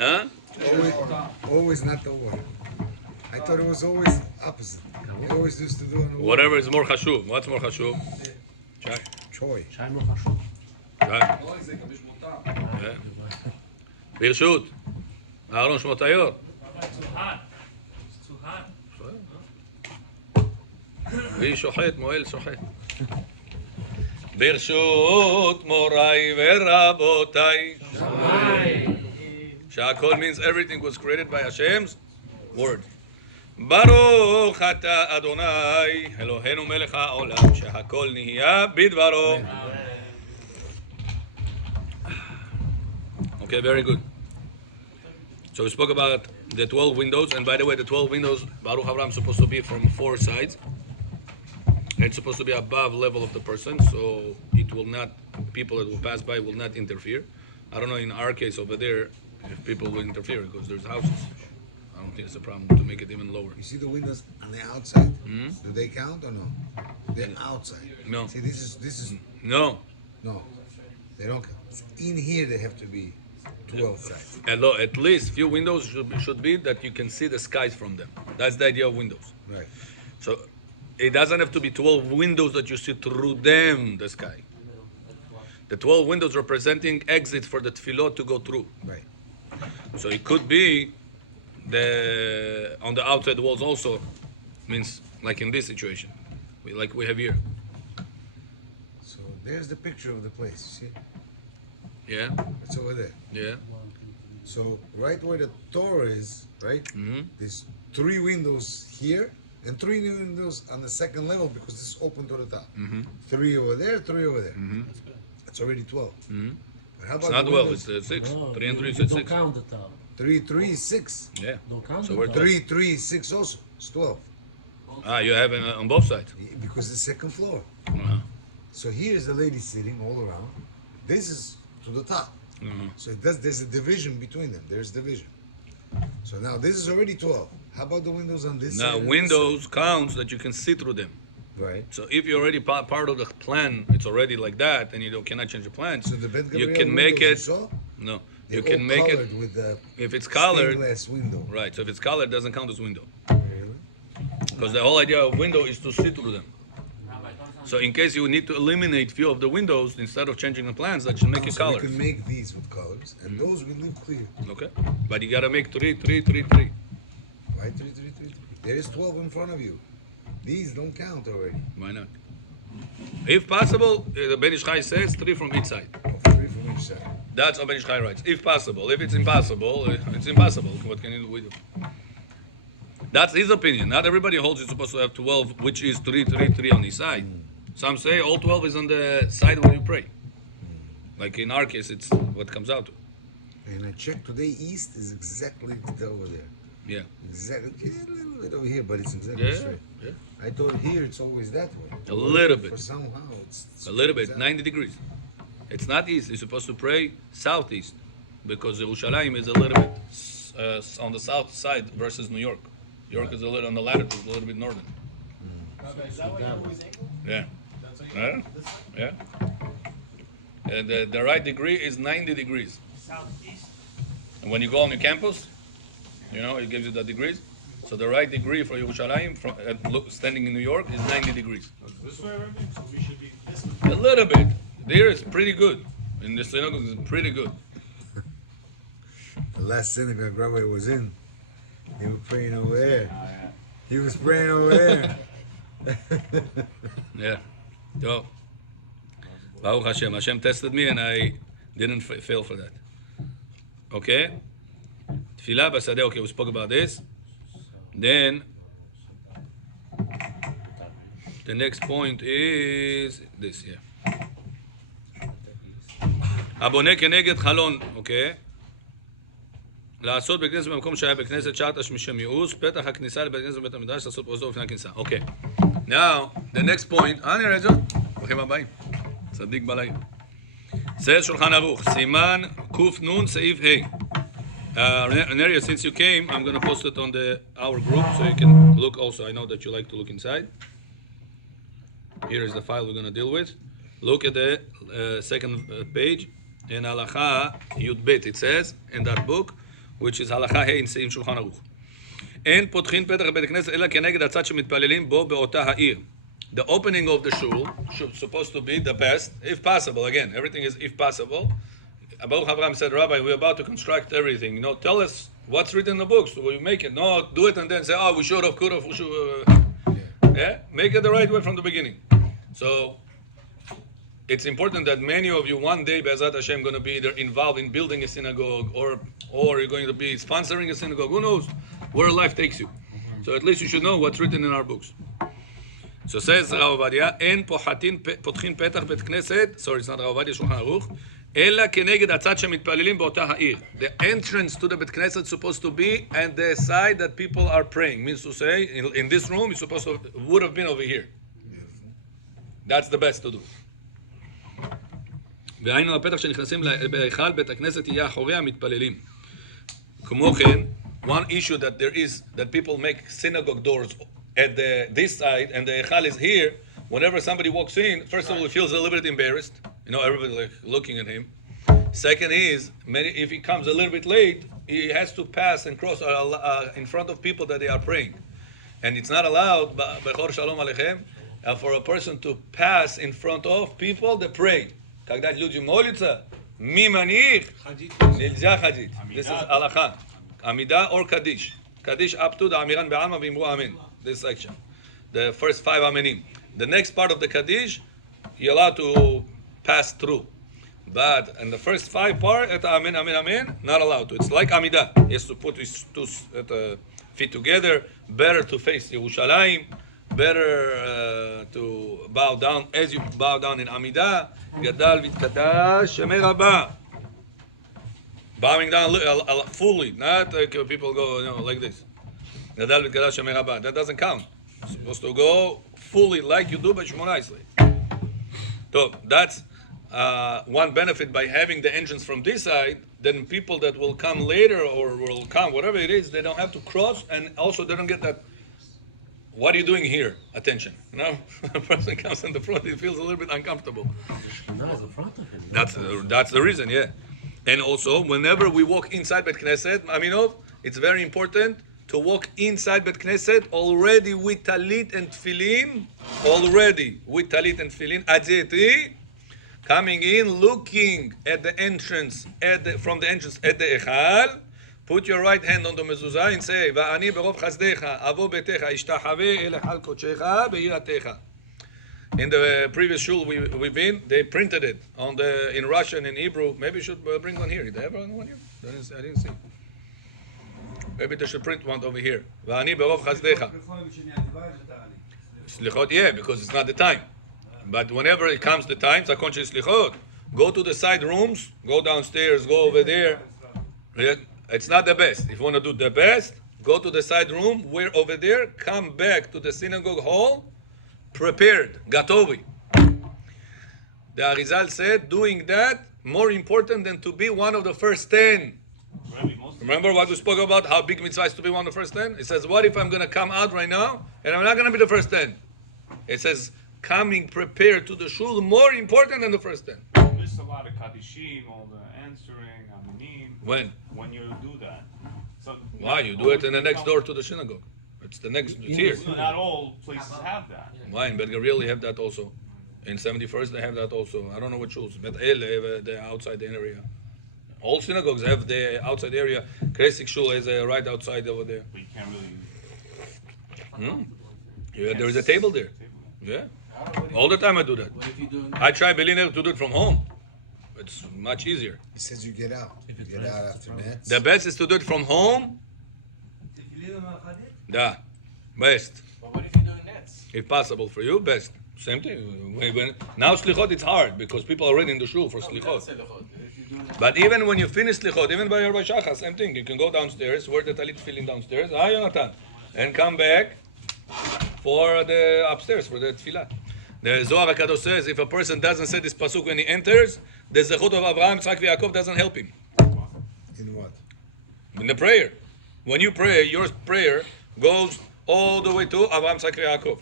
Huh? Always not the water. I thought it was always opposite. They always used to do on the water. Whatever is more חשוב. What's more חשוב? Chai. Choi. Chai. ברשות. אהרון שמותיור. מי שוחט? מועל שוחט. ברשות מוריי ורבותיי. שהכל means everything was created by Hashem's word. ברוך אתה אדוני אלוהינו מלך העולם שהכל נהיה בדברו. Okay, very good. So we spoke about the 12 windows, and by the way, the 12 windows, Baruch Avraham, is supposed to be from 4 sides. It's supposed to be above level of the person, so it will not, people that will pass by will not interfere. I don't know in our case over there if people will interfere because there's houses. I don't think it's a problem to make it even lower. You see the windows on the outside? Do they count or no? They're outside. No. See, this is No. no. They don't count. In here they have to be 12 sides. At least few windows should be that you can see the skies from them. That's the idea of windows. Right. So it doesn't have to be 12 windows that you see through them the sky. The 12 windows representing exits for the tefillot to go through. Right. So it could be on the outside walls also, means like in this situation, like we have here. So there's the picture of the place. You see? Yeah. It's over there. Yeah. So right where the Torah is, right? There's 3 windows here and 3 windows on the second level because it's open to the top. 3 over there, 3 over there. It's already 12. But how about It's not the 12, windows? it's 6. No, 3 and 3 is don't 6. count the top. 3, 3, 6. Yeah. Don't count So the we're top. 3, 3, 6 also. It's 12. You have it on both sides. Because it's second floor. Uh-huh. So here's the lady sitting all around. This is to the top. So there's a division between them. There's division. So now this is already 12. How about the windows on this side? Now and this windows counts that you can see through them. side? Right. So if you're already part of the plan, it's already like that, and you cannot change the plan. So the Bet You Gabriel can make windows it. you saw, No, they're you can all make it. colored with the If it's stained colored, glass window. right? So if it's colored, it doesn't count as window. Really? Because the whole idea of window is to see through them. So in case you need to eliminate few of the windows, instead of changing the plans, that should make it So we colors. can make these with colors, and those we leave clear. Okay? But you gotta make 3, 3, 3, 3. Why 3, 3, 3, 3? There is 12 in front of you. These don't count already. Why not? If possible, the Ben Ish Chai says 3 from each side. Oh, 3 from each side. That's what Ben Ish Chai writes. If possible. If it's impossible, it's impossible. What can you do with it? That's his opinion. Not everybody holds you're supposed to have 12, which is 3, 3, 3 on each side. Some say all 12 is on the side where you pray. Like in our case, it's what comes out to. And I checked today, east is exactly over there. Yeah. Exactly. A little bit over here, but it's exactly Yeah. straight. Yeah. I thought here it's always that way. A little bit. For somehow it's A little bit, exactly. 90 degrees. It's not east. You're supposed to pray southeast because Yerushalayim is a little bit on the south side versus New York. New York is a little on the latitude, a little bit northern. Is that why you always angle? Yeah. That's why Yeah. you this way? Yeah. And the right degree is 90 degrees. Southeast. And when you go on your campus, it gives you the degrees. So the right degree for Yerushalayim, standing in New York, is 90 degrees. This way, Rabbi? So we should be this way. A little bit. There is pretty good. In the synagogue, it's pretty good. The last synagogue Rabbi was in, they were praying over there. He was praying over there. Yeah. So, Baruch Hashem. Hashem tested me and I didn't fail for that. Okay? Tefillah Basadeh. Okay, we spoke about this. Then, the next point is this, yeah. הבונה כנגד חלון, אוקיי? לעשות בית כנסת במקום שהיה בית כנסת שעת השמישי מיאוס, פתח הכניסה לבית כנסת ובית המדרש, לעשות פרוזדור לפני הכניסה. אוקיי. Now, the next point, נראה את זה? ברוכים הבאים. צדיק בלילה. זה שולחן ערוך, סימן קנ סעיף ה'. Neria, since you came, I'm going to post it on our group so you can look also. I know that you like to look inside. Here is the file we're going to deal with. Look at the second page. In Halacha Yud Bet, it says in that book, which is הלכה ה' in שולחן ערוך. אין פותחין פתח בית הכנסת אלא כנגד הצד שמתפללים בו באותה העיר. The opening of the shul should supposed to be the best, if possible. Again, everything is if possible. Baruch Avraham said, Rabbi, we're about to construct everything. You know, tell us what's written in the books. We make it. No, do it and then say, oh, we should have, could have, we should. Yeah, make it the right way from the beginning. So it's important that many of you one day, Be'ezat Hashem, going to be either involved in building a synagogue or you're going to be sponsoring a synagogue. Who knows where life takes you? So at least you should know what's written in our books. So says Rav Ovadia, אין פותחין פתח בית כנסת, sorry, it's not Rav Ovadia, שולחן ערוך, אלא כנגד הצד שמתפללים באותה העיר. The entrance to the בית כנסת is supposed to be at the side that people are praying. Means to say, in this room, it's supposed to would have been over here. That's the best to do. והיינו הפתח שנכנסים בהיכל בית הכנסת יהיה אחורי המתפללים. כמו כן, one issue that there is, that people make synagogue doors at this side and the Echal is here. Whenever somebody walks in, first of all, he feels a little bit embarrassed. You know, everybody like looking at him. Second is, if he comes a little bit late, he has to pass and cross in front of people that they are praying. And it's not allowed, Bechor Shalom Aleichem, for a person to pass in front of people that pray. Когда люди молятся, мимо них нельзя ходить. This is halakha. Amidah or Kaddish. Kaddish up to the Amiran Be'alma V'imru Amen. This section. The first 5 Amenim. The next part of the Kaddish, you're allowed to pass through. But in the first 5 part, at Amen, Amen, Amen, not allowed to. It's like Amidah. He has to put his 2 feet together. Better to face Yerushalayim. Better to bow down as you bow down in Amidah. Gadal v'tkadash Shemei Rabbah. Bowing down fully, not people go like this. Gadal v'tkadash Shemei Rabbah. That doesn't count. You're supposed to go fully like you do by Shmona Esrei. So that's one benefit by having the entrance from this side. Then people that will come later or will come, whatever it is, they don't have to cross, and also they don't get that. What are you doing here? Attention. You know, a person comes in the front, he feels a little bit uncomfortable. That's the reason, yeah. And also, whenever we walk inside Bet Knesset, Aminov, it's very important to walk inside Bet Knesset already with talit and tefillin, Adzeti, coming in, looking at the entrance, from the entrance at the Echal. Put your right hand on the mezuzah and say, "Va'ani berov chasdecha avo betecha ishtachave elechal kodshecha beiratecha." In the previous shul we've been, they printed it in Russian and Hebrew. Maybe you should bring one here. Did they have one here? I didn't see. Maybe they should print one over here. Va'ani berov chasdecha. Slichot, yeah, because it's not the time. But whenever it comes the time, zakon slichot, go to the side rooms, go downstairs, go over there. It's not the best. If you want to do the best, go to the side room. We're over there. Come back to the synagogue hall, prepared, gatovi. The Arizal said, doing that more important than to be one of the first 10. Remember what we spoke about? How big mitzvah is to be one of the first 10? It says, what if I'm going to come out right now and I'm not going to be the first 10? It says, coming prepared to the shul more important than the first 10. There's a lot of kadishim, all the answering, aminim. When you do that. So why? You do it in the next door to the synagogue. It's the next, it's here. So not all places have that. Why? In Bet Gavriel they have that also. In 71st they have that also. I don't know what shuls. Bet El they have the outside area. All synagogues have the outside area. Kresik Shul is right outside over there. But you can't really... Yeah, there is a table there. Yeah. All the time I do that. I try to do it from home. It's much easier. He says you get out. You get out after nets. The best is to do it from home. Yeah, best. But what if you're doing nets? If possible for you, best. Same thing. Now slichot it's hard because people are already in the shul for slichot. But even when you finish slichot, even by Rabbi Shachar, same thing. You can go downstairs, wear the talit tefillin downstairs, Yonatan, and come back for the upstairs for the tefillah. The Zohar HaKadosh says if a person doesn't say this pasuk when he enters, the zechut of Abraham, Yitzchak, Yaakov doesn't help him. In what? In the prayer. When you pray, your prayer goes all the way to Abraham, Yitzchak, Yaakov.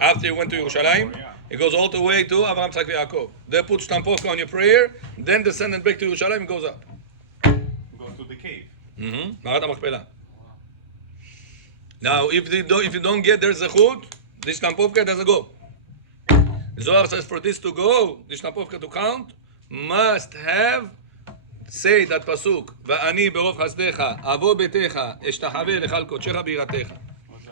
After you went to Yerushalayim, it goes all the way to Abraham, Yitzchak, Yaakov. They put shtampoka on your prayer, then they send it back to Yerushalayim and goes up. Goes to the cave. מערת המכפלה. Now, if you don't get their zechut, this Shtampovka doesn't go. Zohar says for this to go, this Shtampovka to count, must have, say that pasuk, ואני ברוב חסדיך, אבוא ביתך, אשתחווה לך על קודשך ביראתך.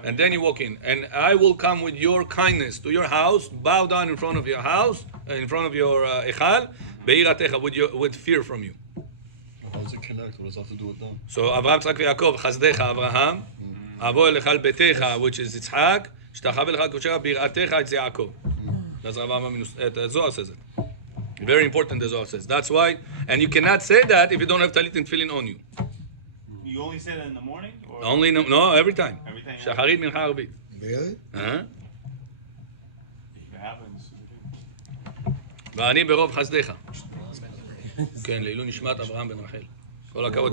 And then you walk in, and I will come with your kindness to your house, bow down in front of your house, in front of your echal, ביראתך, with fear from you. How does it connect? What does that have to do with them? So Avraham, Yitzchak, ויעקב, חסדיך אברהם, אבוא אליך על ביתך, which is יצחק, אשתחווה לך על קודשך ביראתך, it's Yaakov. That's Avraham, the Zohar says it. Very important, the Zohar says. That's why, and you cannot say that if you don't have talit and tefillin on you. You only say that in the morning? Or Only no, every time. Every time. Shacharit mincha arvit. Really? Uh-huh. It happens. ואני ברוב חסדיך. כן, לעילוי נשמת אברהם בן רחל. כל הכבוד.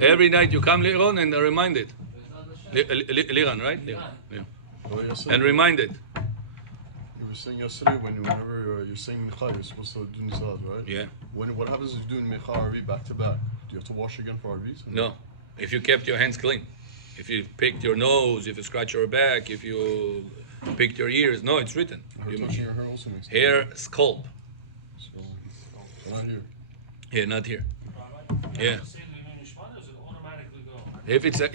Every night you come לירון and reminded. לירן, right? לירן. And reminded. You were saying yesterday whenever you're saying Mincha, you're supposed to do Nizad, right? Yeah. What happens if you're doing Mincha Arvi back to back? Do you have to wash again for Arvis? No. If you kept your hands clean. If you picked your nose, if you scratched your back, if you picked your ears. No, it's written. Or touching your hair also makes Hair, scalp. So, not here. Yeah, not here. Yeah. Saying Leilui Nishmat, does it automatically go?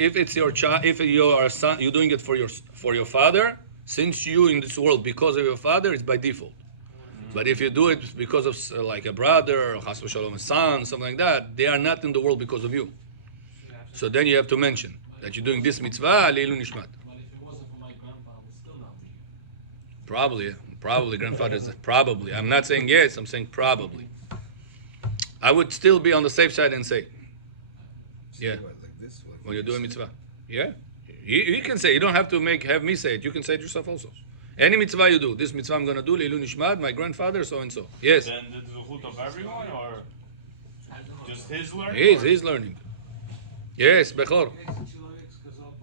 If it's your child, if you are a son, you're doing it for your father. Since you in this world because of your father, it's by default. But if you do it because of like a brother or chas v'shalom a son, something like that, they are not in the world because of you. So then you have to mention that you're doing this mitzvah leilui nishmat. But if it wasn't for my grandpa, I would still not be here. Probably grandfather's probably. I'm not saying yes. I'm saying probably. I would still be on the safe side and say, yeah, What, like this? What, when you're doing mitzvah, yeah. You can say. You don't have to have me say it. You can say it yourself also. Any mitzvah you do, this mitzvah I'm going to do, Leilui Nishmat, my grandfather, so and so. Yes. Then the zechut of everyone, or just his learning? He's learning. Yes, Bechor. Если человек сказал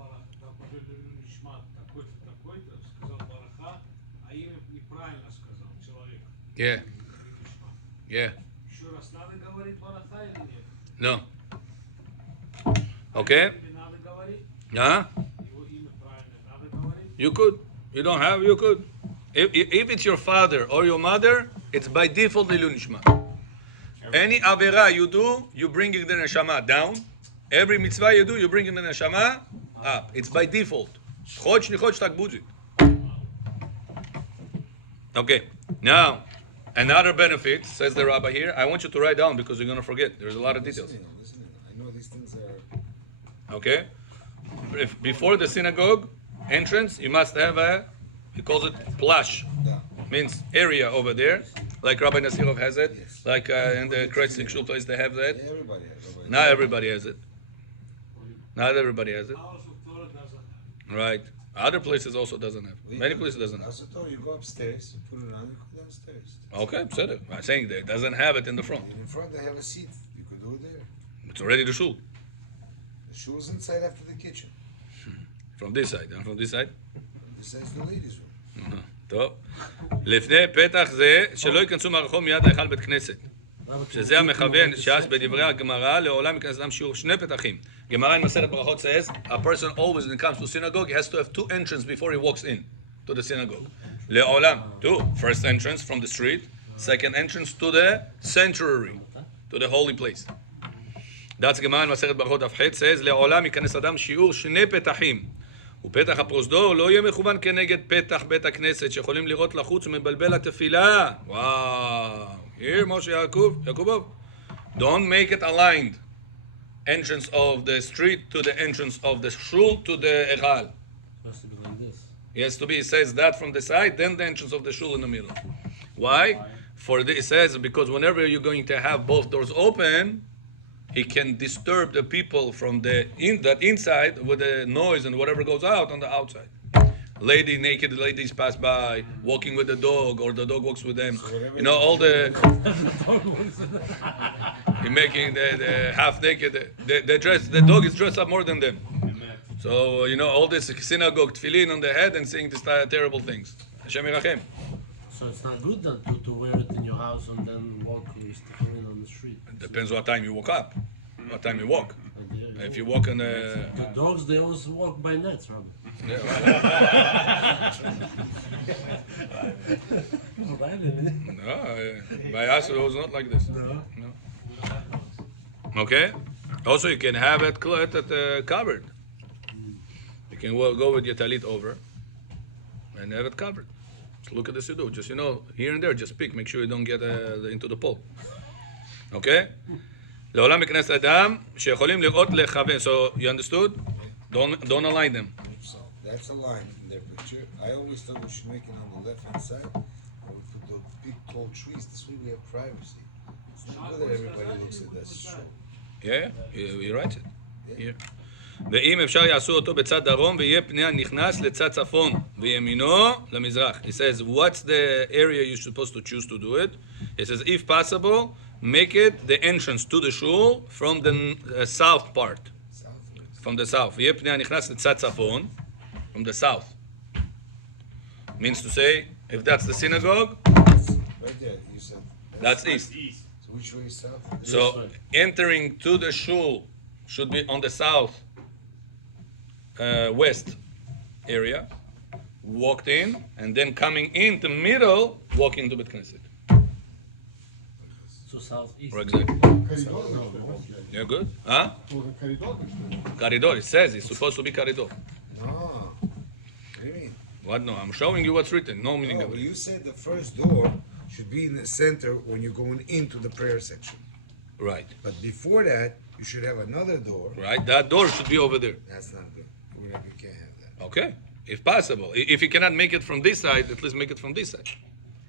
Leilui Nishmat такой-то, такой-то, сказал бараха, а имя неправильно сказал человек. Yeah. Yeah. Еще раз надо говорить бараха или нет? No. Okay. Тебе надо говорить, Huh? его имя правильно надо говорить. You could. You don't have. You could. If it's your father or your mother, it's by default Leilui Nishmat. Any avera you do, you bringing the neshama down. Every mitzvah you do, you bringing the neshama up. It's by default. Chodsh nichodsh tak budget. Okay. Now, another benefit, says the rabbi here. I want you to write down because you're going to forget. There's a lot of details. Listening. I know these things are. Okay? Before the synagogue entrance, you must have he calls it plash. Means area over there. Like Rabbi Nasirov has it. Yes. Like in the Kretzlik Shul place, they have that. Yeah, everybody has. Not everybody has it. Not everybody has it. House of Torah doesn't have. Right. Other places also doesn't have. Many places doesn't have. Also told you go upstairs, you put it on, you go downstairs. Okay, said it. I'm saying that it doesn't have it in the front. And in front they have a seat. You could do it there. It's already the shul. The shoes inside after the kitchen. From this side. And from this side. This side's the ladies' room. טוב. לפני פתח זה, שלא ייכנסו מהרחוב מיד ההיכל בית כנסת. שזה המכוון ש"ס בדברי הגמרא, לעולם ייכנס אדם שיעור שני פתחים. גמרא in מסכת ברכות says, a person always when it comes to synagogue, he has to have two entrances before he walks in to the synagogue. לעולם, two. First entrance from the street, second entrance to the sanctuary, to the holy place. That's גמרא in מסכת ברכות דף ח' says, לעולם ייכנס אדם שיעור שני פתחים. ופתח הפרוזדור לא יהיה מכוון כנגד פתח בית הכנסת שיכולים לראות לחוץ ומבלבל התפילה. וואו. Here, Moshe Yaakov. Don't make it aligned. Entrance of the street to the entrance of the shul to the echal. Supposed to be like this. It has to be, it says that from the side, then the entrance of the shul in the middle. Why? For this, it says, because whenever you're going to have both doors open, he can disturb the people from that inside with the noise and whatever goes out on the outside. Naked ladies pass by, walking with the dog, or the dog walks with them. You know, all the you're making the half naked. The dog is dressed up more than them. So you know all this synagogue tefillin on the head and saying these terrible things. Hashem yirachem. So it's not good then to wear it in your house and then walk with tefillin on the street. Depends what time you woke up, what time you walk. If you walk on the... The dogs, they always walk by nets, Rabbi. Yeah, Right? no, by us it was not like this. No. Okay. Also, you can have it covered. You can go with your talit over and have it covered. Just look at the siddur. Just here and there, just pick. Make sure you don't get into the pole. Okay. לעולם מכנס אדם שיכולים לראות לכוון. So you understood? Don't align them. So that's a line in their picture. I always thought we should make it on the left hand side. Where we put the big tall trees. This way we have privacy. It's not good that everybody looks at this. Yeah, you write it. Here. ואם אפשר יעשו אותו בצד דרום ויהיה פני הנכנס לצד צפון וימינו למזרח. He says, what's the area you're supposed to choose to do it? He says, if possible, make it the entrance to the shul from the south part. From the south. ויהיה פני הנכנס לצד צפון, from the south. Means to say, if that's the synagogue, Right there, you said. that's east. East. So which way is south? So entering to the shul should be on the south west area. Walked in, and then coming in the middle, walking to Bet Knesset. So southeast. Or exactly. Yeah, good. Huh? Corridor. It says it's supposed to be corridor. No. What do you mean? What? No, I'm showing you what's written. No meaning No, of it. you said the first door should be in the center when you're going into the prayer section. Right. But before that, you should have another door. Right. That door should be over there. That's not good. You can't have that. Okay. If possible. If you cannot make it from this side, at least make it from this side.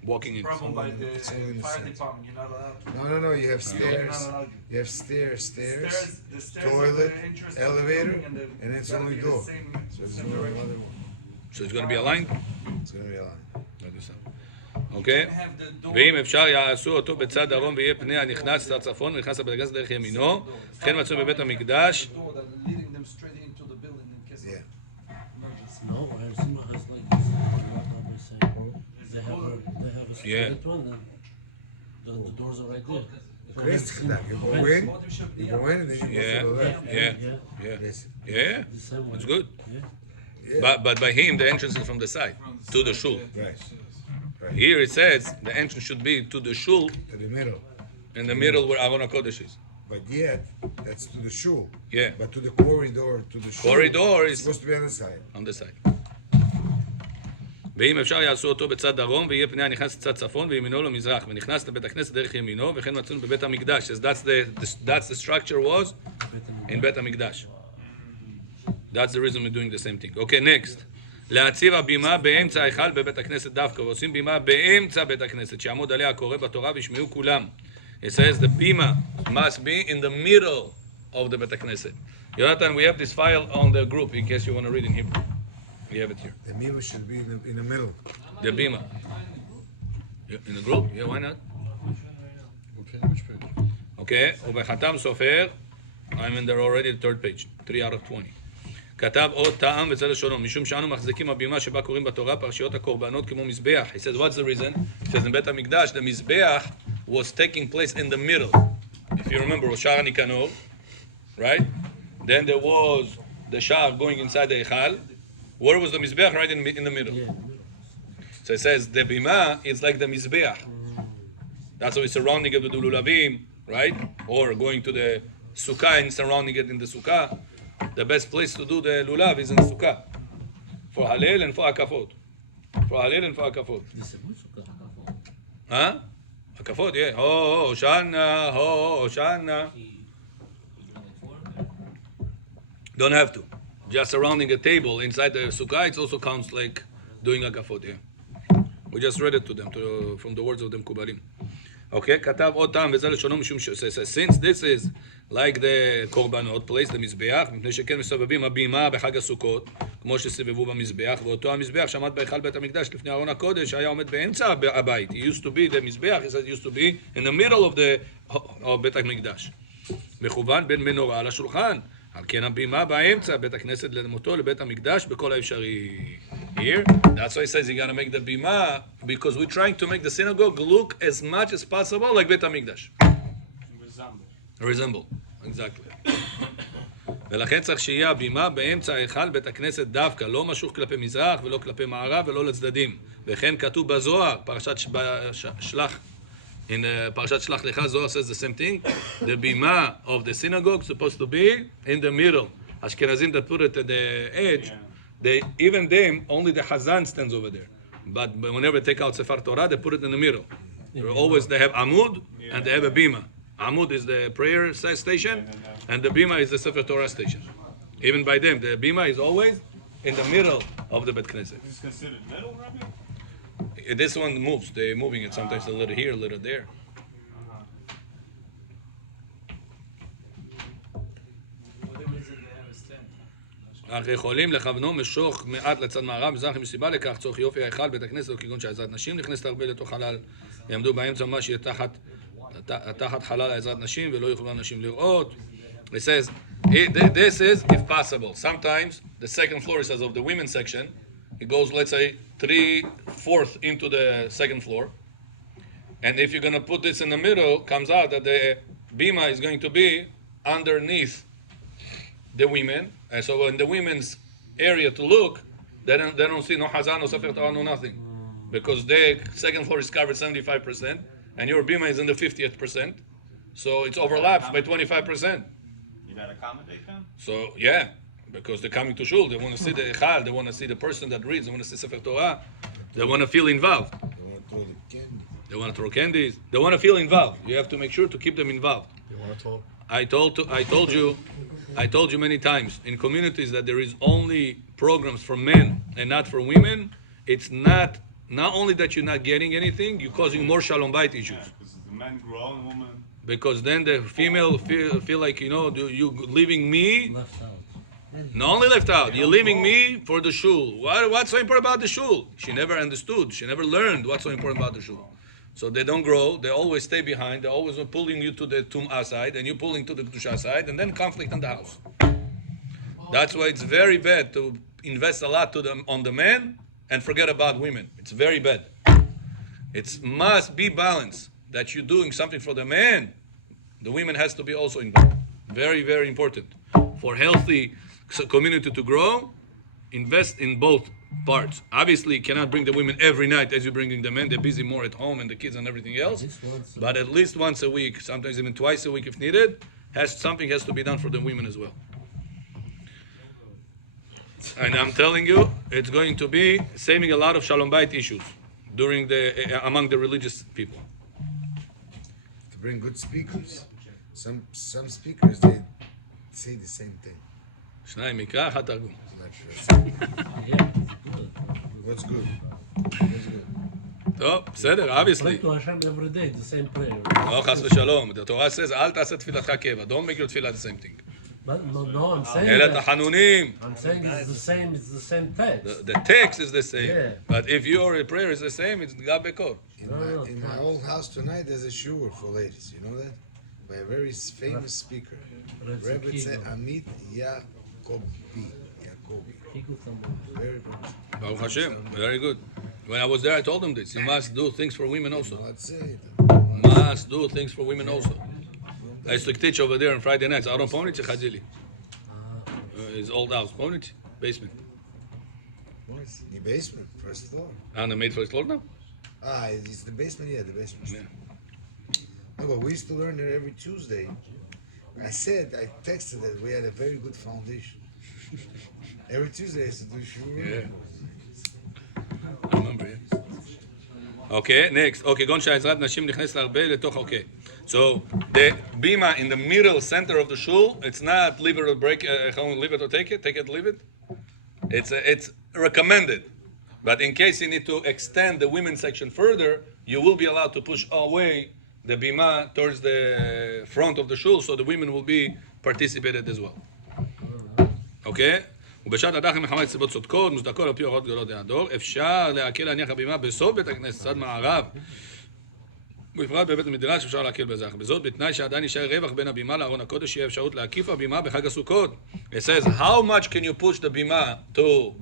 Walking in. Problem by the It's only in the fire center. department. You're not allowed to. No. You have You're not stairs. allowed. You have stairs, The stairs toilet, are the entrance to the elevator, building, and it's gotta only be the door. same- So it's same another direction. one. So it's going to be aligned? It's going to be a line. אוקיי? Have the door- ואם אפשר יעשו אותו בצד דרום ויהיה פני הנכנס לצד צפון ונכנס לבית הכנסת דרך ימינו, וכן מצוי בבית המקדש. door that leading them straight into the building in case of Yeah. emergency. No, I have seen has like this. What Rabbi is saying. They have a straight Yeah. one. And the doors are right there. So Chris, it's- you go in, you go in, and then you go Yeah, to the left. yeah, Yeah. yeah. Yes. Yeah, The same way. it's good. Yeah. Yeah. But by him, the entrance is from the side, to the shul. Right. Here it says the entrance should be to the shul, To the middle. in the middle where Aron HaKodesh is. But yet, that's to the shul. Yeah. But to the corridor, to the shul. Corridor It's is supposed to be on the side. on the side. ואם אפשר יעשו אותו בצד דרום, ויהיה פני הנכנס לצד צפון, וימינו למזרח, ונכנס לבית הכנסת דרך ימינו, וכן מצאנו בבית המקדש. As that's the structure was in בית המקדש. That's the reason we're doing the same thing. Okay, next. להציב הבימה באמצע ההיכל בבית הכנסת דווקא, ועושים בימה באמצע בית הכנסת, שיעמוד עליה הקורא בתורה וישמעו כולם. It says the bima must be in the middle of the בית הכנסת. Jonathan, we have this file on the group in case you want to read in Hebrew. We have it here. The middle should be in the middle. The bima. In the group? Yeah, why not? Okay, which page? Okay, ובחתם סופר, I'm in there already, the third page, 3 out of 20. כתב עוד טעם וזה לשונו, משום שאנו מחזיקים הבימה שבה קוראים בתורה פרשיות הקורבנות כמו מזבח. He says, what's the reason? He says, in בית המקדש, the מזבח was taking place in the middle. If you remember, שער הניקנור, right? Then there was the שער going inside the היכל. Where was the mizbeach? Right in the middle. Yeah. So it says the bima is like the mizbeach. That's why we're surrounding it with the lulavim, right? Or going to the sukkah and surrounding it in the sukkah. The best place to do the lulav is in the sukkah. For halil and for akafot. For halil and for akafot. This is good. Huh? Akafot, yeah. Oh, Hoshana, Hoshana. Don't have to. Just surrounding a table inside the sukkah, it also counts like doing akafot, yeah. We just read it to them from the words of the Mkubalim. Okay, כתב עוד טעם וזה לשונו משום since this is like the קורבנות, place the מזבח, מפני שכן מסובבים הבימה בחג הסוכות, כמו שסבבו במזבח, ואותו המזבח שעמד בהיכל בית המקדש לפני ארון הקודש, היה עומד באמצע הבית. It used to be the מזבח, it used to be in the middle of בית המקדש. מכוון בין מנורה לשולחן. על כן הבימה באמצע, בית הכנסת למותו לבית המקדש בכל האפשרי. Here, that's why it says you gotta make the bima, because we're trying to make the synagogue look as much as possible like בית המקדש. Resemble. Resemble, exactly. ולכן צריך שיהיה הבימה באמצע היכל בית הכנסת דווקא, לא משוך כלפי מזרח ולא כלפי מערב ולא לצדדים. וכן כתוב בזוהר, פרשת שלח, in פרשת שלח לך, Zohar says the same thing. The bima of the synagogue supposed to be in the middle. Ashkenazim that put it at the edge, even them, only the Hazan stands over there. But whenever they take out Sefer Torah, they put it in the middle. They have Amud and they have a bima. Amud is the prayer station, and the bima is the Sefer Torah station. Even by them, the bima is always in the middle of the Bet Knesset. Is this considered middle, Rabbi? This one moves. They're moving it sometimes a little here, a little there. אך יכולים לכוונו משוך מעט לצד מערב, מזרח עם סיבה לכך, צורך יופי ההיכל, בית הכנסת, או כגון שעזרת נשים נכנסת הרבה לתוך חלל, יעמדו באמצע ממש שיהיה תחת חלל עזרת נשים, ולא יוכלו אנשים לראות. It says, this is if possible. Sometimes the second floor, it says, of the women's section, it goes, let's say, 3/4 into the second floor. And if you're going to put this in the middle, comes out that the bima is going to be underneath the women. And so in the women's area to look, they don't see no Hazan, no Sefer Torah, no nothing. Because the second floor is covered 75%, and your bima is in the 50th percent. So it's overlapped by 25%. You gotta accommodate them? So, yeah, because they're coming to shul, they want to see the echal, they want to see the person that reads, they want to see Sefer Torah, they want to feel involved. They want to throw candies. They want to feel involved. You have to make sure to keep them involved. You want to talk? I told you many times, in communities that there is only programs for men and not for women, it's not only that you're not getting anything, you're causing more shalom bayit issues. Yeah, because the men grow and women. Because then the female feel like, you leaving me. Left out. Not only left out, you're leaving me for the shul. What's so important about the shul? She never understood. She never learned what's so important about the shul. So they don't grow. They always stay behind. They're always pulling you to the tum'ah side, and you pulling to the kedusha side, and then conflict in the house. That's why it's very bad to invest a lot on the men and forget about women. It's very bad. It must be balanced. That you're doing something for the man, the women has to be also involved. Very, very important. For healthy community to grow, invest in both parts. Obviously, you cannot bring the women every night as you're bringing the men. They're busy more at home and the kids and everything else. But at least once a week, sometimes even twice a week if needed, something has to be done for the women as well. And I'm telling you, it's going to be saving a lot of shalom bayit issues among the religious people. To bring good speakers. Some speakers, they say the same thing. שניים מקרא, אחד תרגום. I'm not sure. Yeah, it's good. What's good? What's good? טוב, בסדר, obviously. Pray to Hashem every day, the same prayer. לא, חס ושלום. The Torah says, אל תעשה תפילתך קבע. Don't make your תפילה the same thing. But no, I'm saying אלא that. תחנונים. I'm saying it's the same text. The text is the same. Yeah. But if your prayer is the same, it's God bekor. In my old house tonight, there's a shiur for ladies. You know that? By a very famous speaker. Rebbe Amit Yacobi. Very famous. Baruch Hashem. Very good. When I was there, I told him this. You must do things for women also. Let's say it. Must do things for women also. I used to teach over there on Friday nights. Aron Pomnich Chadzili. His old house. Pomnich? Basement. The basement, first floor. And I made first floor now? It's the basement, yeah, the basement. Yeah. No, but we used to learn there every Tuesday. I texted that we had a very good foundation. Every Tuesday I used to do shiur. Yeah. I remember, yeah. Okay, next. Okay, גון שהעזרת נשים נכנסת הרבה לתוך, okay. So, the bima in the middle center of the shul, it's not leave it or break, leave it or take it, leave it. It's recommended. But in case you need to extend the women's section further, you will be allowed to push away the bima towards the front of the shul, so the women will be participated as well. Okay? ובשעת הדחי מחמת סיבות צודקות, מוצדקות על פי הוראות גדולות הדור, אפשר להקל להניח הבימה בסוף בית הכנסת, צד מערב, ובפרט בבית המדרש אפשר להקל בזך. בזאת בתנאי שעדיין יישאר רווח בין הבימה לארון הקודש, שיהיה אפשרות להקיף הבימה בחג הסוכות. It says, how much can you push the bima to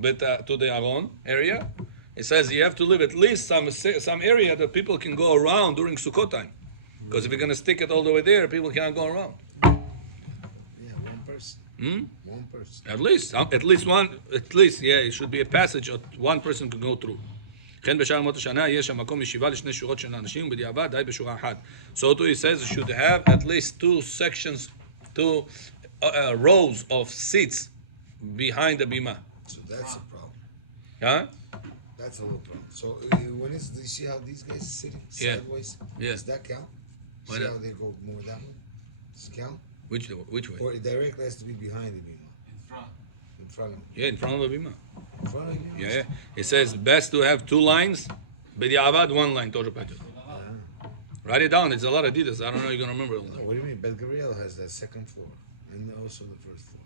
the aron area? It says you have to leave at least some area that people can go around during Sukkot time. Because if you're going to stick it all the way there, people cannot go around. Yeah, one person. One person. At least one, yeah, it should be a passage that one person can go through. כן בשאר ימות השנה יש שם מקום ישיבה לשני שורות של אנשים ובדיעבד די בשורה אחת. So too he says you should have at least two rows of seats behind the bima. So that's a problem. Huh? That's a little problem. So when is you see how these guys are sitting Yeah. sideways? Yeah. Does that count? Why See not? how they go more that way? Does it count? Which way? Or it directly has to be behind the bima? In front. In front of Yeah, in front of the bima. In front of the bima? Yeah. It says best to have two lines, בדיעבד one line, תורת פתח. Write it down, it's a lot of details, I don't know you're going to remember all No, that. what do you mean? Belgariel has that second floor and also the first floor.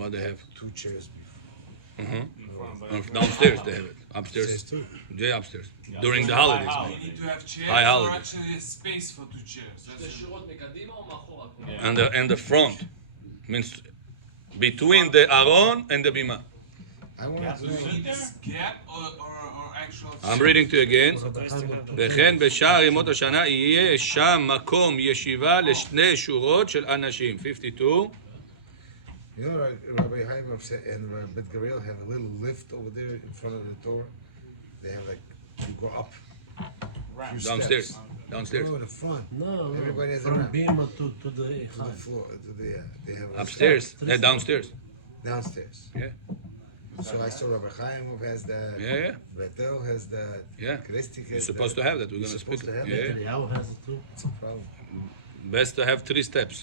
What they have? Two chairs before. Downstairs they have it. Upstairs Upstairs. too. Yeah, upstairs. During the holidays. holidays. You need to have chairs High or holiday. actually a space for two chairs. That's And the front means between the aron and the bima. I wanted to you know. need this gap or actual I'm reading to you again. וכן בשאר ימות השנה יהיה שם מקום ישיבה לשני שורות של אנשים. 52. You know, Rabbi Haim and Bet Gariel have a little lift over there in front of the door. They have like you go up. Few Downstairs. steps. Downstairs. No, in the front. No, Everybody has a from ramp. Bima to the To the Echad. floor. To the, they have a Upstairs. Downstairs. downstairs. Yeah. So I saw Rabbi Chaim has that. Yeah. Betel has that. Yeah. Krestik has You're supposed to have that. We're going to You're speak. supposed to have Yeah. that. Eliyahu has it too. It's a problem. Best to have 3 steps.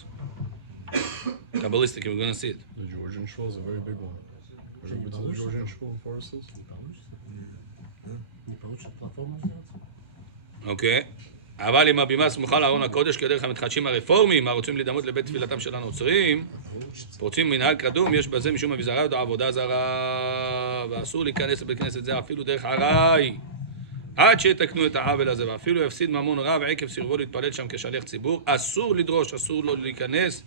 Kabbalistic, we're going to see it. The Georgian shul is a very big one. Have you been to the Georgian shul in Forest Hills? Не получится. Не получится платформу сделать? אוקיי. אבל אם הבימה סמוכה לארון הקודש כדרך המתחדשים הרפורמים הרוצים להידמות לבית תפילתם של הנוצרים, פורצים מנהג קדום, יש בזה משום אביזרה או עבודה זרה, ואסור להיכנס לבית כנסת זה אפילו דרך עראי, עד שיתקנו את העוול הזה, ואפילו יפסיד ממון רב עקב סירבו להתפלל שם כשליח ציבור, אסור לדרוש, אסור לו להיכנס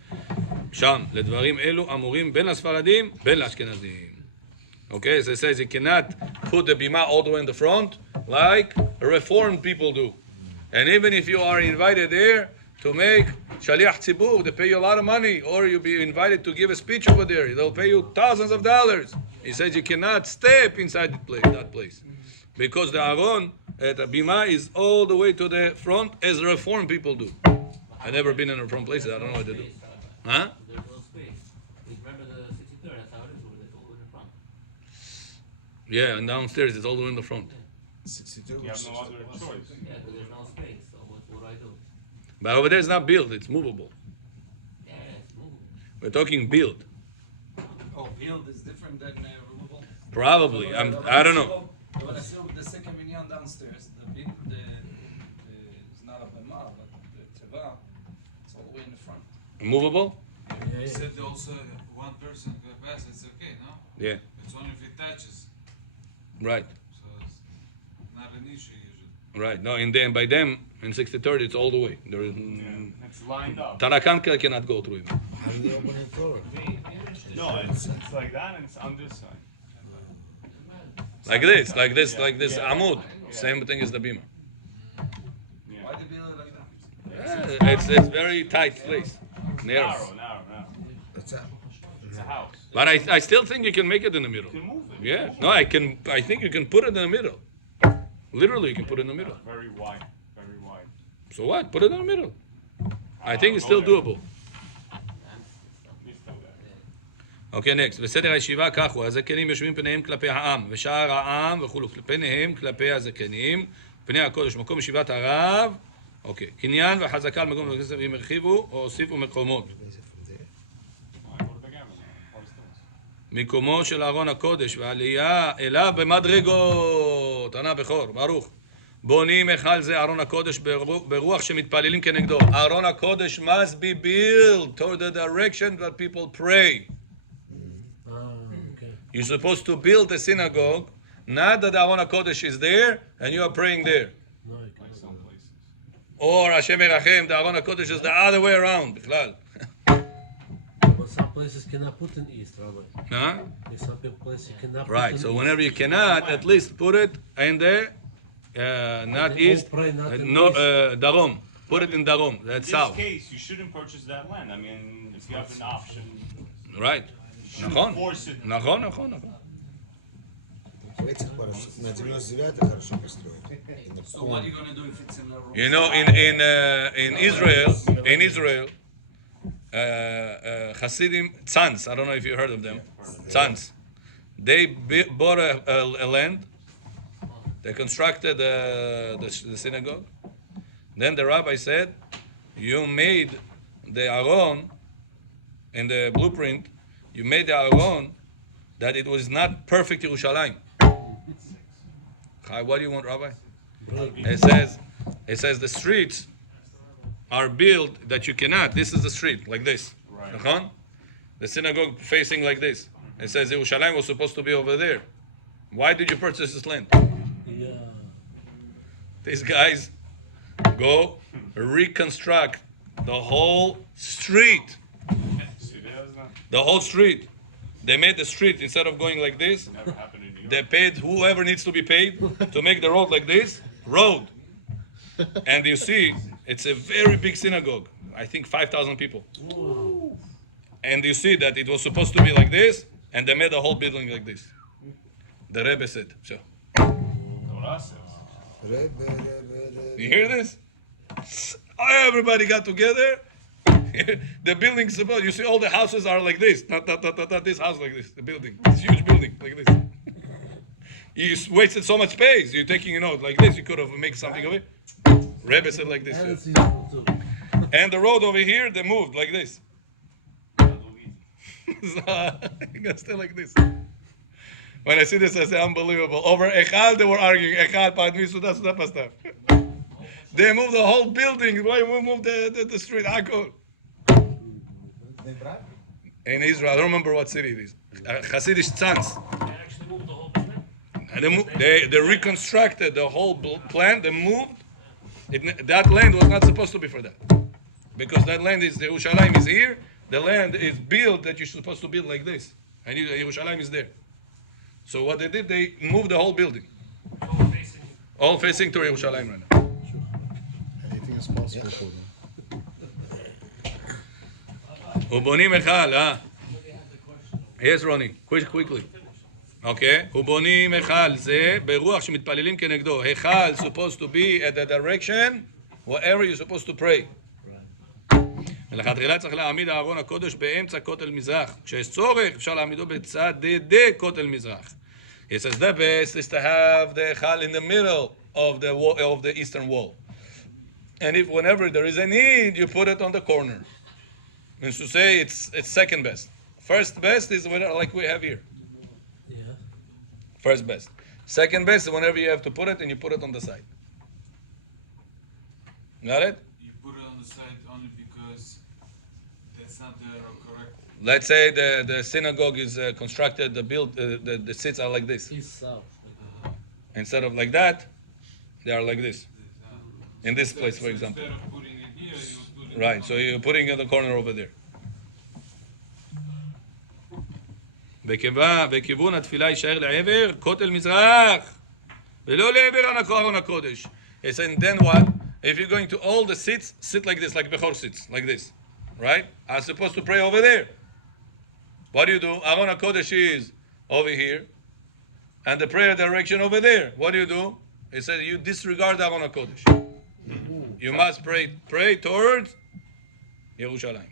שם. לדברים אלו אמורים בין לספרדים, בין לאשכנזים. Okay, so it says you cannot put the bima all the way in the front like reformed people do. And even if you are invited there to make shaliach tzibur, they pay you a lot of money, or you'll be invited to give a speech over there, they'll pay you thousands of dollars. He says you cannot step inside that place. Because the aron, the bima is all the way to the front as reformed people do. I've never been in a reformed place, I don't know what they do. Huh? There's no space. Remember the 63rd, that's how it is over there, all in the front. Yeah, and downstairs it's all the way in the front. 62. You have no other choice. Yeah, but there's no space, so what do I do? But over there it's not built, it's movable. Yeah, it's moving. We're talking build. Oh, build is different than removal. Probably. I don't know. But I still the second minyan downstairs, the it's not a bema, but the teva, it's all the way in the front. Movable? You said also one person can pass, it's okay, no? Yeah. It's only if it touches, Right. so it's not an issue usually. Right. No, by them, in 60-30, it's all the way. There is, It's lined up. Tanakanka cannot go through it. How do they open the door? No, it's like that and it's on this side. Like this, Amud. Same thing as the bima. Why they build it like that? It's very tight place. Narrow. Narrow. What's that? It's a house. But I still think you can make it in the middle. You can move it. Yeah. No, I think you can put it in the middle. Literally, you can put it in the middle. Very wide. Very wide. So what? Put it in the middle. I think it's still doable. It's still there. אוקיי, נקסט. בסדר הישיבה כך הוא, הזקנים יושבים פניהם כלפי העם, ושאר העם וכולו, פניהם כלפי הזקנים, פני הקודש, מקום ישיבת הרב, אוקיי, קניין וחזקה על מקום בכנסת, אם הרחיבו או הוסיפו מקומות. I go to the gamma. Forest Hills. מקומו של ארון הקודש ועלייה אליו במדרגות, ענה בכור, ברוך. בונים היכל זה ארון הקודש ברוח שמתפללים כנגדו. ארון הקודש must be built toward the direction that people pray. Okay. You're supposed to build a synagogue, not that the Aron HaKodesh is there and you are praying there. No, you Like some places. Or Hashem Erachem, the Aron HaKodesh is the other way around. בכלל. But some places cannot put in east, Rabbi. Huh? There's some places you cannot put Right, in so east. whenever you cannot, at least put it in there, not They east, all pray not in no, east. Darom. Put it in Darom, In that's this south. case, you shouldn't purchase that land. I mean, if you have an option, Right. נכון, Force it. נכון, נכון, נכון. На 99 хорошо построен. So what are you gonna do if it's in a room? You know, in Israel, Hasidim Tzans. I don't know if you heard of them. Tzans. They bought a land. They constructed the synagogue. Then the rabbi said, "You made the Aron in the blueprint. You made the Aron that it was not perfect Yerushalayim." What do you want, Rabbi? It says the streets are built that you cannot. This is the street, like this. Right. The synagogue facing like this. It says Yerushalayim was supposed to be over there. Why did you purchase this land? Yeah. These guys go reconstruct the whole street. The whole street. They made the street, instead of going like this, Never happened in New York. they paid whoever needs to be paid to make the road like this, road. And you see, it's a very big synagogue. I think 5,000 people. And you see that it was supposed to be like this, and they made the whole building like this. The Rebbe said, so. You hear this? Everybody got together. The building's supposed, you see all the houses are like this. Not this house like this. The building. This huge building like this. You wasted so much space. You're taking, like this. You could have made something of it. Rebbe said like this. And Yeah. it's equal too. And the road over here, they moved like this. So, you gotta stay like this. When I see this, I say, unbelievable. Over Echal, they were arguing. Echal, Padmi, Suda, Pasta. They moved the whole building. Why we moved the street? Akol. In Israel, I don't remember what city it is. Hasidic Tzans. They actually moved the whole thing. And they reconstructed the whole plan. They moved. That land was not supposed to be for that. Because that land is, the Yerushalayim is here. The land is built that you're supposed to build like this. And Yerushalayim is there. So what they did, they moved the whole building. All facing to Yerushalayim right now. Anything is possible for them. ובונים היכל, Yes, Ronnie, quickly. Okay. ובונים היכל, זה ברוח שמתפללים כנגדו. היכל supposed to be at the direction wherever you're supposed to pray. ולכתחילה צריך להעמיד הארון הקודש באמצע כותל מזרח. כשיש צורך אפשר להעמידו בצדדי כותל מזרח. It says the best is to have the היכל in the middle of the wall, of the eastern wall. And if whenever there is a need, you put it on the corner. Means to say it's second best. First best is like we have here. Yeah. First best. Second best is whenever you have to put it, and you put it on the side. Got it? You put it on the side only because that's not the correct. Let's say the synagogue is constructed, the seats are like this. East, south. Instead of like that, they are like this. In this place, for Instead example. of putting it here, you put it Right, so you're putting it in the corner over there. בכיוון התפילה יישאר לעבר כותל מזרח ולא לעבר ארון הקודש. And then what? If you're going to all the seats, sit like this, like Bechor sits, like this. Right? I'm supposed to pray over there. What do? Aron HaKodesh is over here. And the prayer direction over there. What do? It says you disregard Aron HaKodesh. You must pray towards Yerushalayim.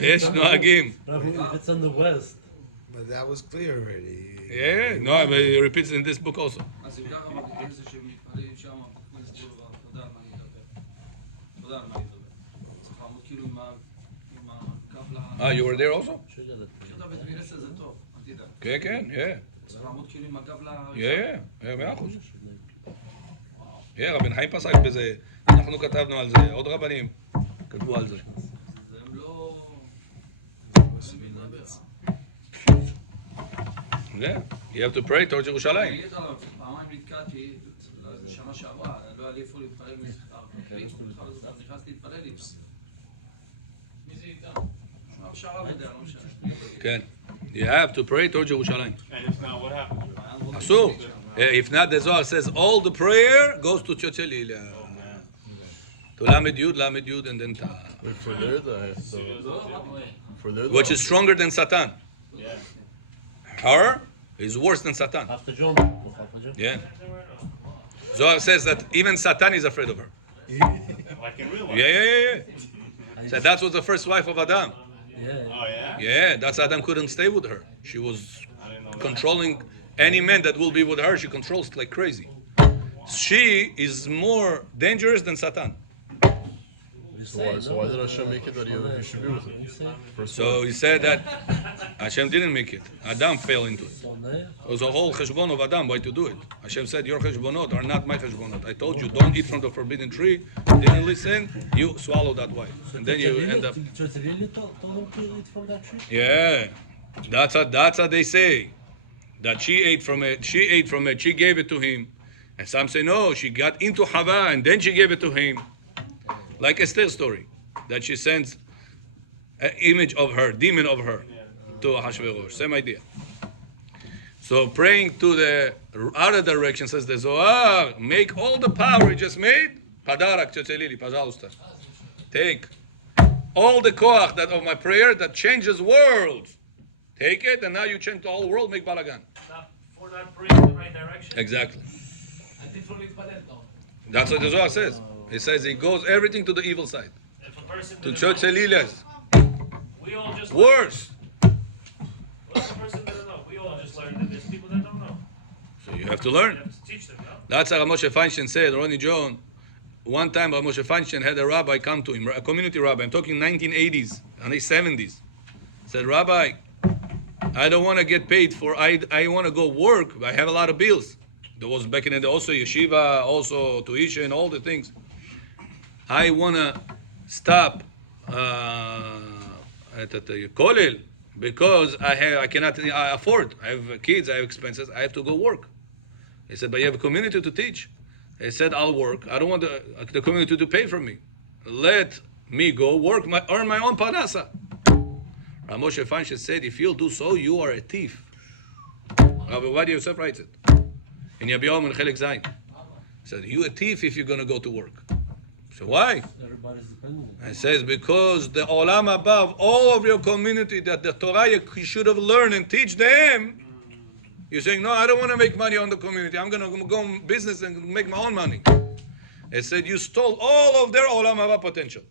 יש נוהגים. If it's in the west. But that was clear already. Yeah, no, but it repeats in this book also. אז אם ככה אמרתי, זה שהם מתפללים שם, נסביר לך, תודה על מה אני מדבר. תודה על מה אני מדבר. צריך לעמוד כאילו עם הקו Ah, you were there also? אתה בית כנסת זה טוב, אל תדאג. כן, כן, yeah. צריך לעמוד כאילו עם הגב מאה אחוז. רבי חיים פסק בזה, אנחנו כתבנו על זה, עוד רבנים כתבו על זה. הם לא... Yeah, you have to pray towards אני ירושלים. אגיד לך, פעמיים נתקעתי, שנה שעברה, לא היה לי איפה להתפלל אז נכנסתי להתפלל איתם. מי זה איתם? שער יודע, לא משנה. כן. You have to pray towards ירושלים. And if not, what happens? אסור. If not, the Zohar says all the prayer goes to צ'וצ'לילה. to Lamed Yud, and then Ta. Wait, for there, for there, Which is stronger than Satan. Yeah. Her is worse than Satan. After John. Yeah. Zohar says that even Satan is afraid of her. Like in real life. Yeah. So that was the first wife of Adam. Yeah. Oh yeah? Yeah, that's Adam couldn't stay with her. She was I didn't know that. controlling any man that will be with her. She controls like crazy. She is more dangerous than Satan. So why did Hashem make it that you should be with her? So he said that Hashem didn't make it. Adam fell into it. It was a whole cheshbon of Adam why to do it. Hashem said, your cheshbonot are not my cheshbonot. I told you, don't eat from the forbidden tree. Didn't listen, you swallow that wife. And then you end up... Just really told him to eat from that tree? Yeah, that's how they say. That she ate from it, she gave it to him. And some say, no, she got into Hava and then she gave it to him. Like Esther's story, that she sends an image of her, demon of her, to Ahashverosh. Same idea. So praying to the other direction, says the Zohar, make all the power he just made, Padarak Tzetzelili, Pazhalusta. Take all the koach that of my prayer that changes worlds. Take it, and now you change the whole world, make balagan. For not praying in the right direction. Exactly. That's what the Zohar says. It says it goes everything to the evil side. If a person To didn't Tzetzelili. we all just Worse. Well, if a person doesn't know, we all just learned that there's people that don't know. So you have to You learn. have to teach them, no? That's how Rabbi Moshe Feinstein said, Ronnie John. One time Rabbi Moshe Feinstein had a rabbi come to him, a community rabbi, I'm talking 1980s and the 70s. Said, Rabbi, I don't want to get paid for, I want to go work, I have a lot of bills. There was back in the day also yeshiva, also tuition, all the things. I want to stop at the kollel because I cannot afford. I have kids, I have expenses, I have to go work. He said, but you have a community to teach. He said, I'll work. I don't want the community to pay for me. Let me go work, earn my own parnasa. Rabbi Moshe Feinstein said, if you'll do so, you are a thief. Rabbi Ovadia Yosef writes it. In Yabiyom and Chelek Zayin. He said, you a thief if you're going to go to work. So why? Everybody's dependent. It says, because the olam above, all of your community that the Torah you should have learned and teach them, you're saying, no, I don't want to make money on the community. I'm going to go in business and make my own money. It said, you stole all of their olam above potential.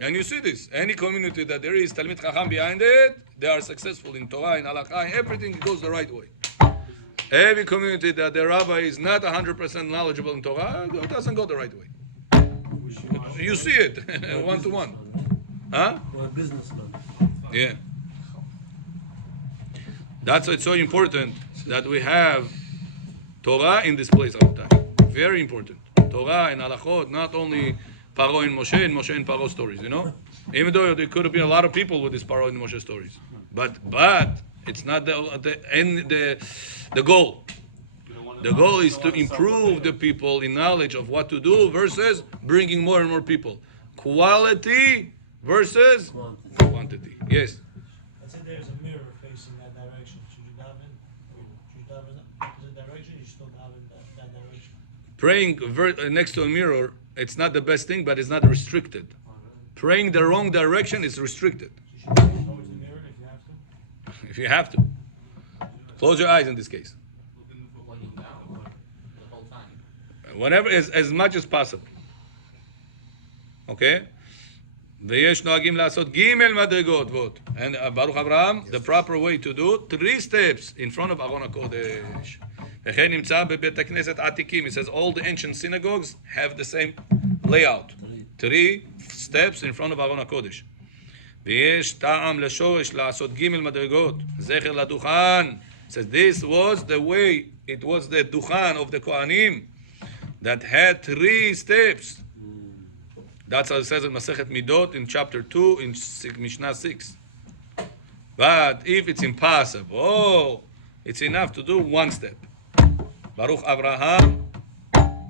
And you see this. Any community that there is Talmid Chacham behind it, they are successful in Torah, in Halakha, in everything goes the right way. Every community that the rabbi is not 100% knowledgeable in Torah, it doesn't go the right way. You see it, one to one. Huh? Or a businessman. Yeah. That's why it's so important that we have Torah in this place all the time. Very important. Torah and halachot, not only Paro and Moshe and Paro stories, you know? Even though there could have been a lot of people with these Paro and Moshe stories. But it's not the goal. The goal is to improve the people in knowledge of what to do versus bringing more and more people. Quality versus quantity. Yes? Let's say there's a mirror facing that direction. Should you daven? Should you daven in the opposite direction? You still daven that direction. Praying next to a mirror, it's not the best thing, but it's not restricted. Praying the wrong direction is restricted. You should pray towards the mirror if you have to. If you have to. Close your eyes in this case. Whenever, as much as possible. Okay? ויש נוהגים לעשות ג' מדרגות ועוד. And Baruch Avraham, the proper way to do 3 steps in front of ארון הקודש. וכן נמצא בבית הכנסת עתיקים. It says all the ancient synagogues have the same layout. 3 steps in front of ארון הקודש. ויש טעם לשורש לעשות ג' מדרגות. זכר לדוכן. It says this was the way, it was the דוכן of the Kohanim that had 3 steps. That's how it says in Masechet Midot in chapter 2 in Mishnah 6. But if it's impossible, it's enough to do 1 step. Baruch Avraham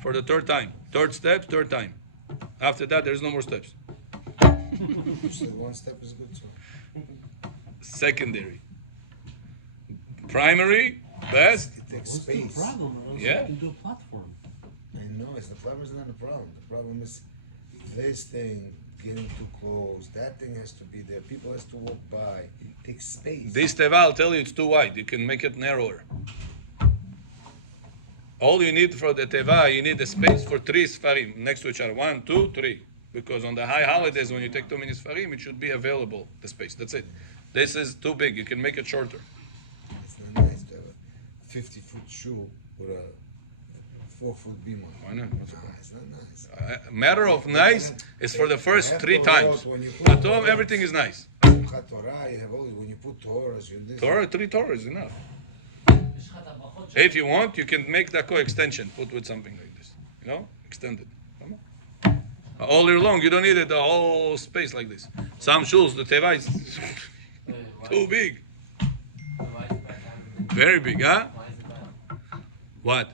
for the 3rd time. 3rd step, 3rd time. After that, there's no more steps. So 1 step is good, so. Secondary. Primary, best. It takes What's the space. problem? Yeah. You can do a platform. I know is not a problem. The problem is this thing getting too close. That thing has to be there. People has to walk by. It takes space. This teva, I'll tell you, it's too wide. You can make it narrower. All you need for the teva, you need a space for 3 sfarim next to each other. 1, 2, 3. Because on the high holidays, when you take too many sfarim, it should be available, the space. That's it. This is too big. You can make it shorter. It's not nice to have a 50-foot shoe with a 4-foot beam on it. Why not? Nah, it's not nice. Matter of nice is for the first After 3 all, times. when you put At home, everything is nice. Simchat Torah, you have all, when you put Torahs, you this. 3 Torah is enough. If you want, you can make the co-extension, put with something like this. You know? Extend it. Come on. All year long, you don't need it, the whole space like this. Some shoes, the teva is too big. Very big, huh? What?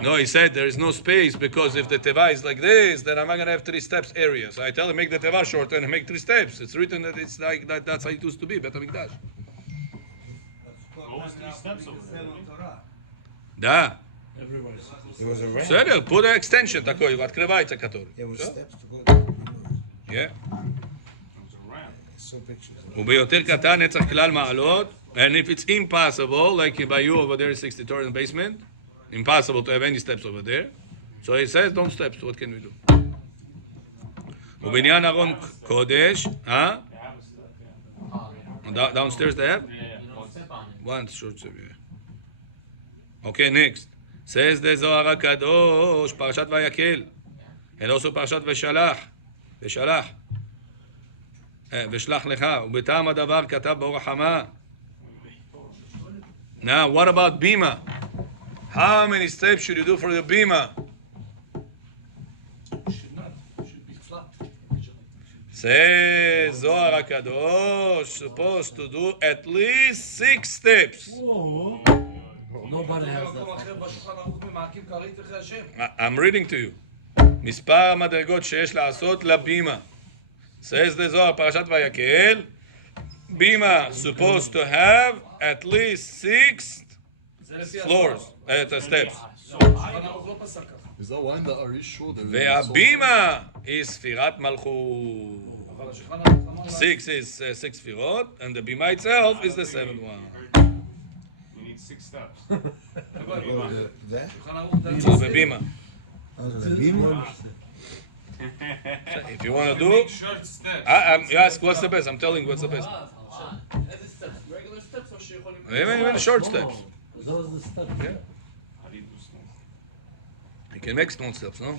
No, he said there is no space because if the teva is like this, then I'm not going to have 3 steps area. So I tell him, make the teva shorter and make 3 steps. It's written that it's like that. That's how it used to be, Bet HaMikdash. What was 3 steps over there? Да. It was a ramp. בסדר, put an extension такой, открывается который. It was So, steps to go down. yeah. It was a ramp. I saw pictures. וביותר קטן נצח כלל מעלות, and if it's impossible, like by you over there, 60 stories in the basement, impossible to have any steps over there. So he says, don't steps, what can we do? ובעניין ארון קודש, They have a step, yeah. Downstairs they have? One short step, yeah. Okay, next. Says the Zohar HaKadosh, Parashat Vayakel, and also Parashat Veshalach, ושלח לך, ובטעם הדבר כתב באור החמה. Now, what about Bima? How many steps should you do for the Bima? should be flat. Says Zohar HaKadosh, supposed to do at least 6 steps. Whoa. Nobody has במקום that. אחר בשולחן ערוך ממעקים כרית אחרי השם. I'm reading to you. מספר המדרגות שיש לעשות לבימה. Says the Zohar, Parashat Vayakel, Bima supposed to have at least 6 זה לפי floors, הזוהר. steps. השולחן ערוך לא פסק ככה. Is that why in the Ari show there is והבימה is ספירת מלכות. אבל השולחן ערוך אמר לה, 6 is 6 ספירות, and the Bima itself is the 7th one. You need 6 steps. That? השולחן ערוך So the Bima. The beam? If you want to do, Make short steps. you ask what's the best. I'm telling you what's the best. איזה סטפס? רגולר סטפס או שיכולים... Even short steps. Those are the steps. Yeah. How do you do small? You can make small steps, no?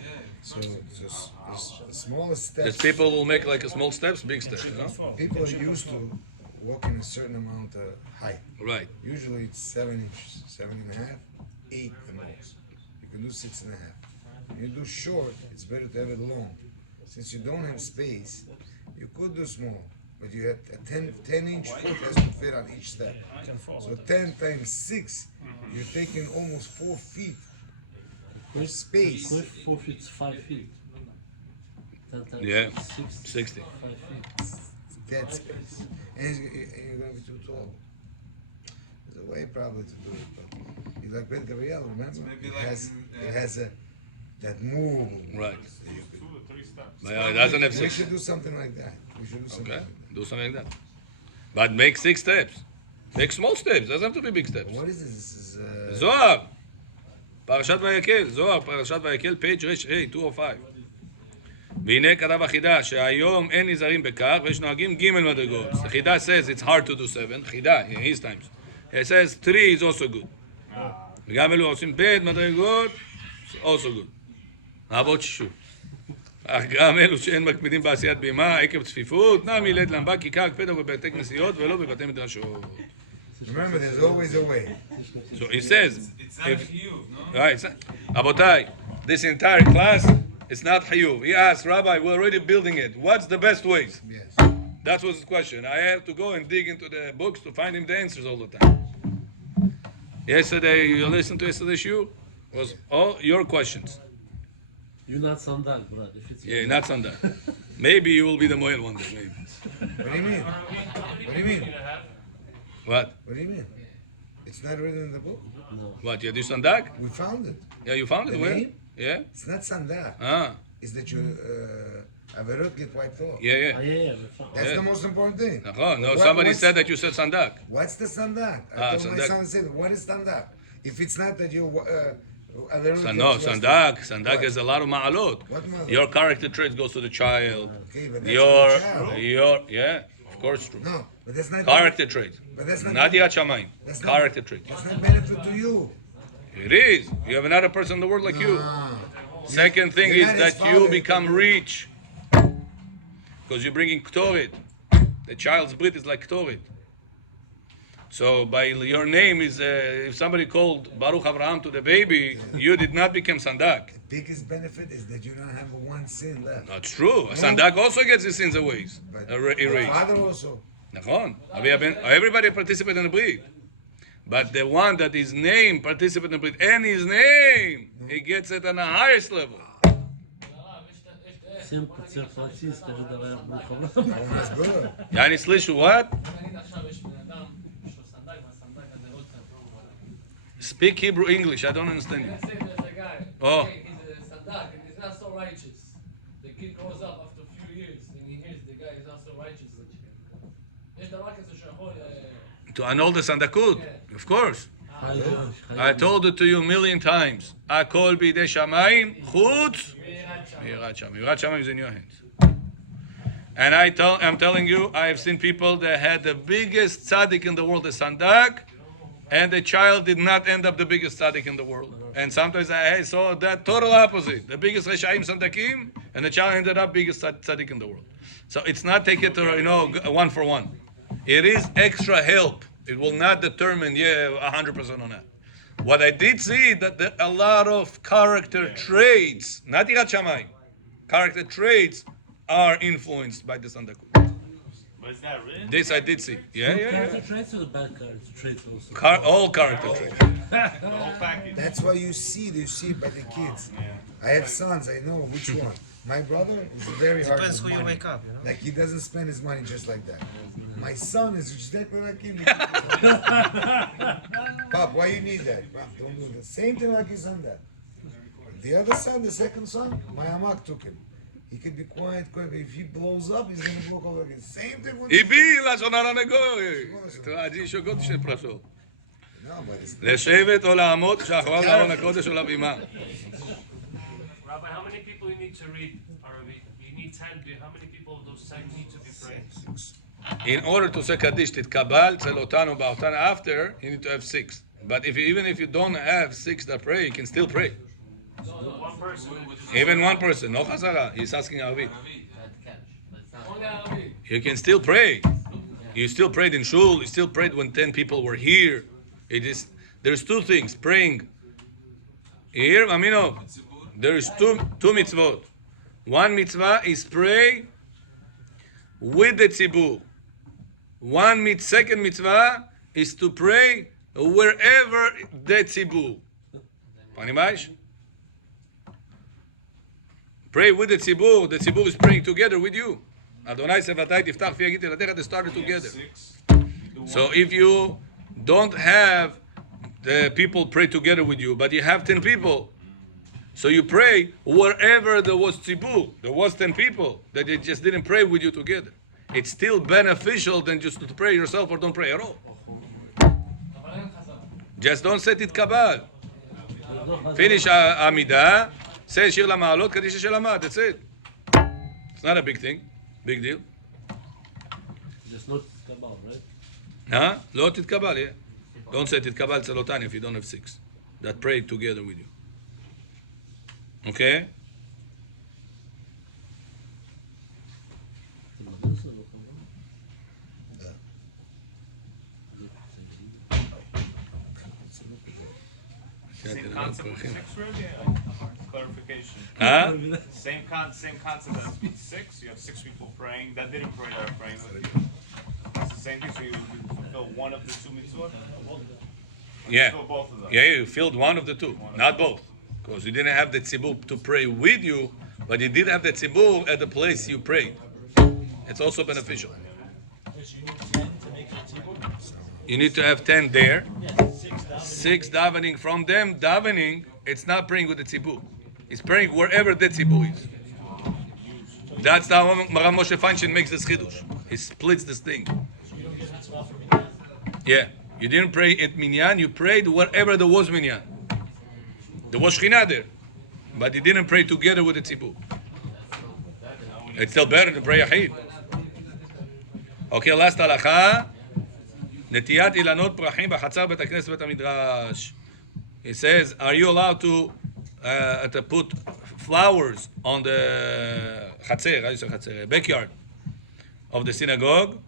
So the smallest steps. Because people will make like a small steps, big steps, you know? People are used to walking a certain amount of height. Right. Usually it's 7 inches, 7.5, 8 the most. You can do 6.5. When you do short, it's better to have it long. Since you don't have space, you could do small, but you have a 10-inch foot has to fit on each step. So 10 times 6, you're taking almost 4 feet of space. Cliff 4 feet, 5 feet. 10 times Yeah. 6, 60. 5 feet. Dead space. And you're going to be too tall. There's a way probably to do it, but you like Ben Gabriel, remember? maybe It like has, in, it has that move. Right. 2 to 3 steps. But it doesn't have We 6. should do something like that. We should do something Okay. like that. Do something like that. But make 6 steps. Make small steps. Doesn't have to be big steps. What is this? This is Zohar. Parashat Vayakel. Zohar, Parashat Vayakel, page ר"ה, 205. והנה כתב החידה שהיום אין נזהרים בכך ויש נוהגים ג' מדרגות. The חידה says it's hard to do 7. חידה, in his times. It says 3 is also good. וגם אלו עושים ב' מדרגות, also good. אבות ששוב. אך גם אלו שאין מקפידים בעשיית בימה עקב צפיפות, נע מילד למבה כיכר הקפדה בבתי כנסיות ולא בבתי מדרשות. remember, there's always a way. So he says, It's not a chiyuv, no? right, Abotai, this entire class, it's not Hayuv. He asked, Rabbi, we're already building it. What's the best ways? Yes. That was his question. I have to go and dig into the books to find him the answers all the time. Yesterday, you listened to yesterday's shiur? Was all your questions. You're not Sandak, brother. If it's Yeah, not Sunday. Maybe you will be the Moel one day, maybe. What do you mean? What do you mean? What? What do you mean? It's not written in the book. No. What, you do Sandak? We found it. Yeah, you found it? The Where? name? Yeah? It's not sandak. Ah, It's that your averot get wiped off. yeah. Yeah, that's right. That's the most important thing. No, What- somebody what's- said that you said sandak. What's the sandak? Ah, I told my sandak. son, I said, what is sandak? If it's not that your averot No, gets rusty. sandak What? has a lot of ma'alot. What ma'alot? Your character traits goes to the child. Okay, but that's for the child. Yeah, of course true. No, but that's not Character traits. But that's not Not Yirat Shamayim. That's not- Character traits. That's not benefit to you. It is. You have another person in the world like you. Ah. Second thing You're is not his that you father. become rich. Because you're bringing Ktoret. The child's brit is like Ktoret. So by your name is, if somebody called Baruch Avraham to the baby, you did not become Sandak. The biggest benefit is that you don't have one sin left. That's true. Sandak also gets his sins erased. But erased. father also. נכון. Everybody participates in the brit. But the one that his name participates in the brit and his name, he gets it on the highest level. Всем подцерпати, скажи, давай Буховна. That's good. Yani слышу, what? נגיד עכשיו יש בן אדם שהוא סנדק, והסנדק הזה לא צנדק. Speak Hebrew English, I don't understand you. Let's say there's a guy, Oh. okay, he's a sandak, and he's not so righteous. The kid grows up after a few years, and he hears the guy is not so righteous. יש דבר כזה שיכול... To annul the Sandakut, of course. חי I told it to you a million times. Akol bidei shamayim, chutz mirat shamayim. Mirat shamayim is in your hands. And I'm telling you, I have seen people that had the biggest tzaddik in the world, the Sandak, and the child did not end up the biggest tzaddik in the world. And sometimes I saw that total opposite. The biggest Reshaim Sandakim, and the child ended up biggest tzaddik in the world. So it's not take it to, one for one. It is extra help. It will not determine, 100% on that. What I did see that a lot of character traits, not Yirat Shamayim, character traits are influenced by the Sandakut. But is that written? This I did see. Yeah. Character traits or the bad character traits also? All character traits. The whole package. That's why you see it by the kids. I have sons, I know which one. My brother is very hard Depends with who you money. wake up, you know? Like he doesn't spend his money just like that. My son is exactly like him. Pop, why you need that? Pop, don't do the same thing like his son that. The other son, the second son, my amak took him. He could be quiet, but if he blows up, he's gonna blow up again. Same thing with Ibi לשון הרע נגוי. יש עוד שתי פרשות. No, but it's לשבת או לעמוד שאחריו לארון הקודש או לבימה. Rabbi, how many people you need to read Arabic? You need 10. How many people of those 10 need to be praying? In order to say Kaddish תתקבל, אצל אותנו באותן after, you need to have 6. But even if you don't have 6 that pray, you can still pray. One person. Even one person, no chazara, he's asking Arabic. only Arabic. You can still pray. You still prayed in shul, you still prayed when 10 people were here. There's two things, praying. Here, Amino, there's two mitzvot. One mitzvah is pray with the tzibur. Second mitzvah is to pray wherever the tzibur. Panimash? Pray with the tzibur is praying together with you. Adonai sevatai tiftach fi yagit eladecha, they started together. So if you don't have the people pray together with you, but you have 10 people, so you pray wherever there was tzibur, there was 10 people, that they just didn't pray with you together. It's still beneficial than just to pray yourself or don't pray at all. Just don't say תתקבל. Finish Amidah, say שיר למעלות, קדיש של המעד, that's it. It's not a big thing, big deal. Just not Kabbalah, right? Huh? לא תתקבל, yeah. Don't say תתקבל אצל אותן if you don't have 6 that pray together with you. Okay? Same concept with 6 really? Clarification. Huh? Same concept as with 6. You have 6 people praying that didn't pray that are praying with you. It's the same thing. So you fulfill one of the 2 mitzvot. Yeah. Fulfill both of them. Yeah, you filled one of the 2, not both. Because you didn't have the tzibur to pray with you, but you did have the tzibur at the place you prayed. It's also beneficial. You need to have 10 there. 6 davening from them. Davening, it's not praying with the tzibur. He's praying wherever the tzibur is. That's how Rabbi Moshe Feinstein makes this chidush. He splits this thing. Yeah, you didn't pray at minyan. You prayed wherever there was minyan. There was shechina there, but you didn't pray together with the tzibur. It's still better to pray yachid. Okay, last halacha. נטיית אילנות פרחים בחצר בית הכנסת בית המדרש. He says, are you allowed to put flowers on the חצר, how you say חצר? Backyard of the synagogue?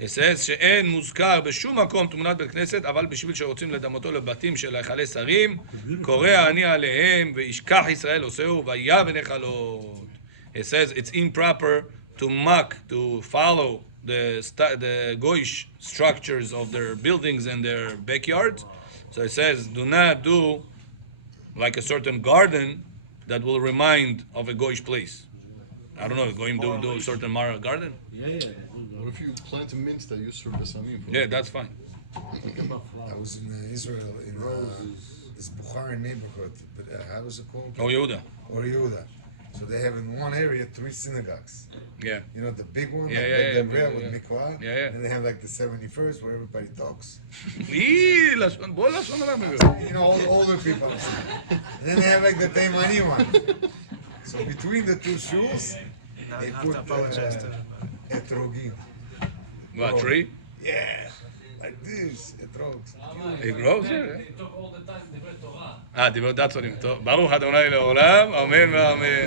He says, שאין מוזכר בשום מקום תמונת בית כנסת, אבל בשביל שרוצים לדמותו לבתים של היכלי שרים, קורא אני עליהם, וישכח ישראל עושהו, ויבן היכלות. He says, it's improper to mock, to follow the Goyish structures of their buildings and their backyards. So it says, do not do like a certain garden that will remind of a Goyish place. I don't know, going to do a certain Mara garden? What if you plant a mint that used for besamim? Yeah, that's fine. I was in Israel in this Bukhari neighborhood, but how was it called? Oh, Yehuda. Or Yehuda. So they have in one area 3 synagogues. Yeah. You know, the big one, Yeah, like yeah, the yeah, real yeah. with mikvah. Yeah, yeah. And they have like the 71st where everybody talks. בוא לשון עליו. You know, all the older people. And then they have like the Taimani one. So between the 2 shuls, they put etrogim. What, tree? Yeah, like this, etrogs. It grows there? They talk all the time, דברי תורה. דברי דת שונים. טוב, ברוך ה' לעולם, אמן ואמן.